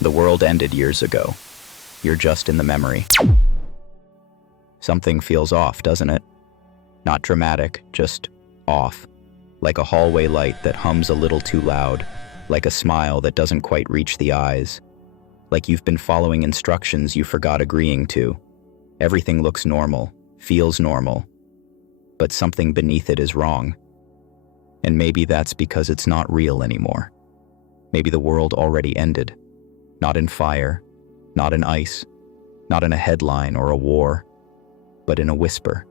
The world ended years ago. You're just in the memory. Something feels off, doesn't it? Not dramatic, just off. Like a hallway light that hums a little too loud. Like a smile that doesn't quite reach the eyes. Like you've been following instructions you forgot agreeing to. Everything looks normal, feels normal. But something beneath it is wrong. And maybe that's because it's not real anymore. Maybe the world already ended. Not in fire, not in ice, not in a headline or a war, but in a whisper.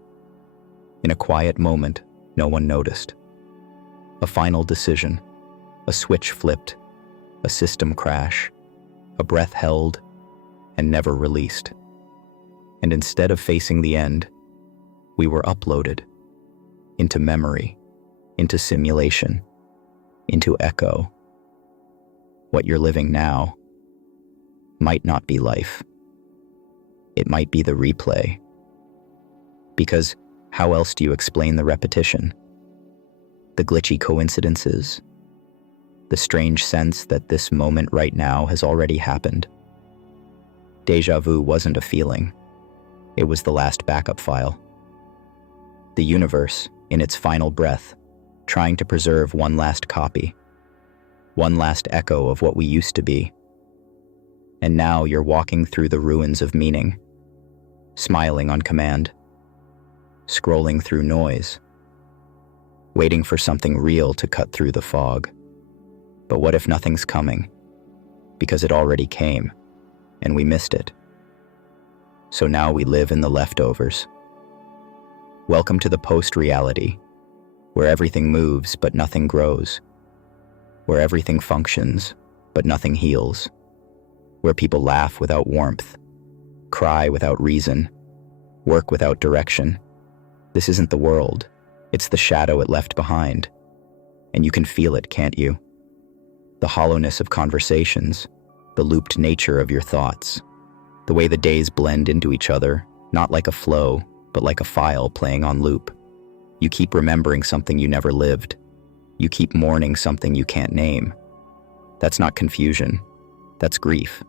In a quiet moment no one noticed. A final decision, a switch flipped, a system crash, a breath held and never released. And instead of facing the end, we were uploaded into memory, into simulation, into echo. What you're living now might not be life. It might be the replay. Because how else do you explain the repetition? The glitchy coincidences? The strange sense that this moment right now has already happened? Deja vu wasn't a feeling. It was the last backup file. The universe, in its final breath, trying to preserve one last copy. One last echo of what we used to be. And now you're walking through the ruins of meaning, smiling on command, scrolling through noise, waiting for something real to cut through the fog. But what if nothing's coming? Because it already came, and we missed it. So now we live in the leftovers. Welcome to the post-reality, where everything moves but nothing grows, where everything functions but nothing heals, where people laugh without warmth, cry without reason, work without direction. This isn't the world, it's the shadow it left behind. And you can feel it, can't you? The hollowness of conversations, the looped nature of your thoughts, the way the days blend into each other, not like a flow, but like a file playing on loop. You keep remembering something you never lived. You keep mourning something you can't name. That's not confusion. That's grief.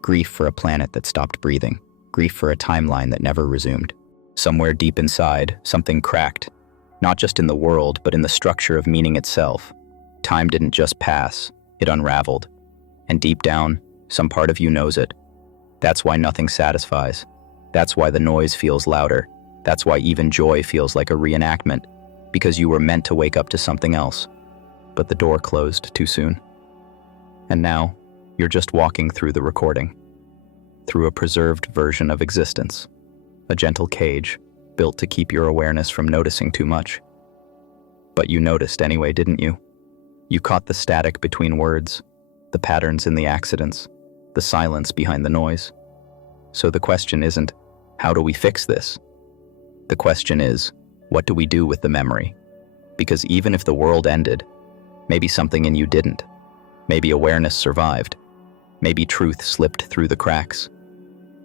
Grief for a planet that stopped breathing. Grief for a timeline that never resumed. Somewhere deep inside, something cracked. Not just in the world, but in the structure of meaning itself. Time didn't just pass, it unraveled. And deep down, some part of you knows it. That's why nothing satisfies. That's why the noise feels louder. That's why even joy feels like a reenactment. Because you were meant to wake up to something else. But the door closed too soon. And now, you're just walking through the recording. Through a preserved version of existence. A gentle cage, built to keep your awareness from noticing too much. But you noticed anyway, didn't you? You caught the static between words, the patterns in the accidents, the silence behind the noise. So the question isn't, how do we fix this? The question is, what do we do with the memory? Because even if the world ended, maybe something in you didn't. Maybe awareness survived. Maybe truth slipped through the cracks.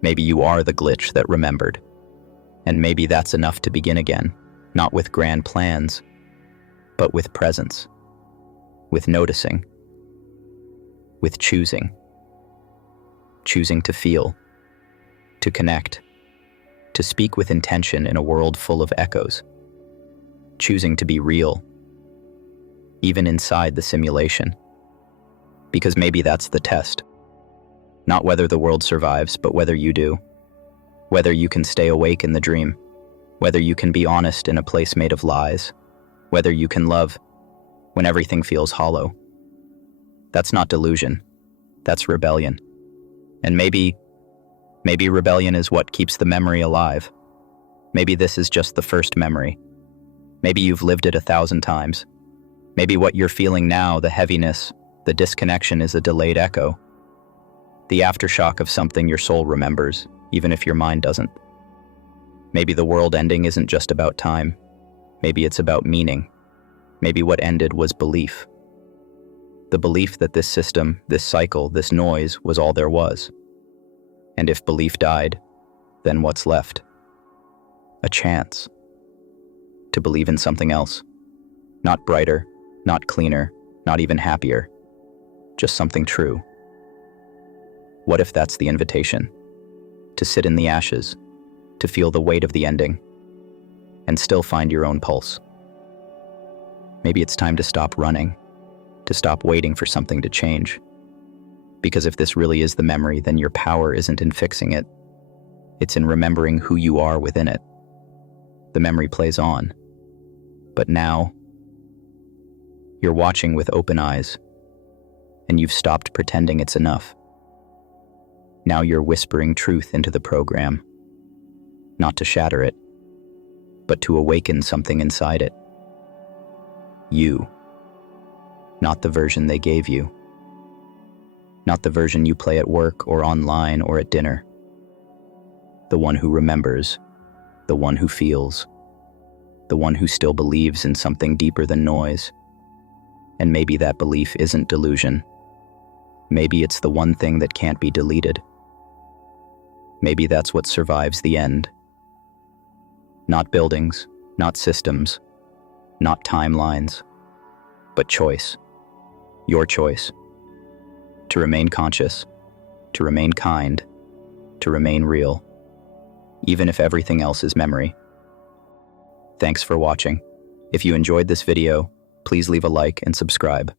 Maybe you are the glitch that remembered. And maybe that's enough to begin again, not with grand plans, but with presence, with noticing, with choosing. Choosing to feel, to connect, to speak with intention in a world full of echoes. Choosing to be real, even inside the simulation. Because maybe that's the test. Not whether the world survives, but whether you do. Whether you can stay awake in the dream. Whether you can be honest in a place made of lies. Whether you can love when everything feels hollow. That's not delusion. That's rebellion. And maybe rebellion is what keeps the memory alive. Maybe this is just the first memory. Maybe you've lived it 1,000 times. Maybe what you're feeling now, the heaviness, the disconnection, is a delayed echo. The aftershock of something your soul remembers, even if your mind doesn't. Maybe the world ending isn't just about time. Maybe it's about meaning. Maybe what ended was belief. The belief that this system, this cycle, this noise was all there was. And if belief died, then what's left? A chance to believe in something else. Not brighter, not cleaner, not even happier. Just something true. What if that's the invitation? To sit in the ashes, to feel the weight of the ending, and still find your own pulse. Maybe it's time to stop running, to stop waiting for something to change. Because if this really is the memory, then your power isn't in fixing it. It's in remembering who you are within it. The memory plays on. But now, you're watching with open eyes, and you've stopped pretending it's enough. Now you're whispering truth into the program, not to shatter it, but to awaken something inside it. You, not the version they gave you, not the version you play at work or online or at dinner. The one who remembers, the one who feels, the one who still believes in something deeper than noise. And maybe that belief isn't delusion. Maybe it's the one thing that can't be deleted. Maybe that's what survives the end. Not buildings, not systems, not timelines, but choice. Your choice. To remain conscious, to remain kind, to remain real, even if everything else is memory. Thanks for watching. If you enjoyed this video, please leave a like and subscribe.